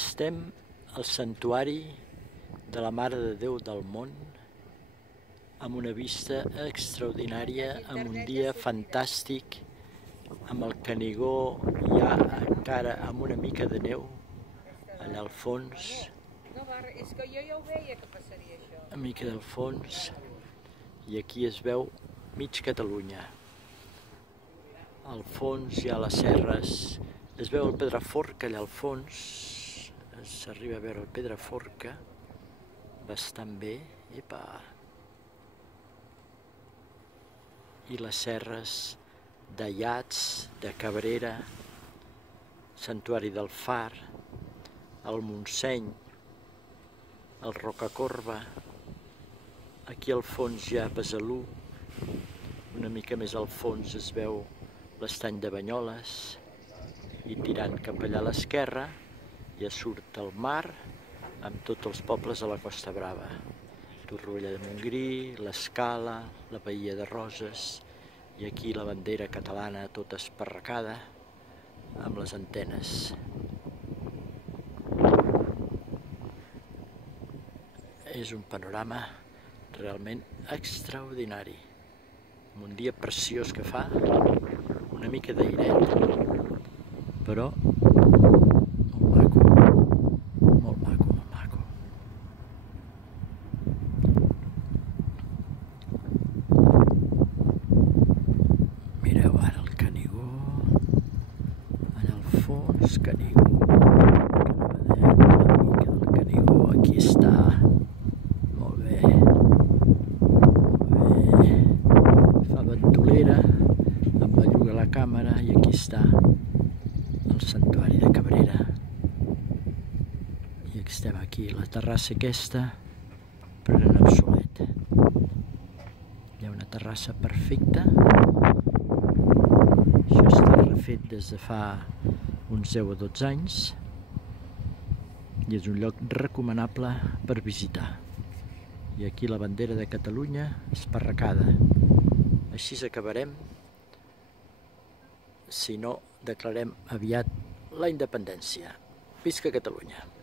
Estem al santuari de la Mare de Déu del Món, amb una vista extraordinària, amb un dia fantàstic, amb el Canigó ja encara amb una mica de neu allà al fons. No, és que jo ja ho veia que passaria això. Una mica del fons, i aquí es veu mig Catalunya. Al fons hi ha les serres, es veu el Pedraforca allà al fons, s'arriba a veure el Pedraforca bastant bé, i les serres d'Aiats, de Cabrera, Santuari del Far, el Montseny, el Rocacorba, aquí al fons hi ha Besalú, una mica més al fons es veu l'estany de Banyoles, i tirant cap allà a l'esquerra ja surt el mar amb tots els pobles de la Costa Brava. Torroella de Montgrí, l'Escala, la Badia de Roses, i aquí la bandera catalana tota esparracada amb les antenes. És un panorama realment extraordinari, amb un dia preciós que fa, una mica d'airet, però molt maco, molt maco, molt maco. Mireu ara el Canigó, allà al fons, Canigó, una mica del Canigó, aquí està, molt bé, fa ventolera, em belluga la càmera i aquí està el santuari de Cabrera. I estem aquí, la terrassa aquesta, prenent el solet. Hi ha una terrassa perfecta. Això està refet des de fa uns 10 o 12 anys i és un lloc recomanable per visitar. I aquí la bandera de Catalunya esparracada. Així acabarem, si no declarem aviat la independència. Visca Catalunya!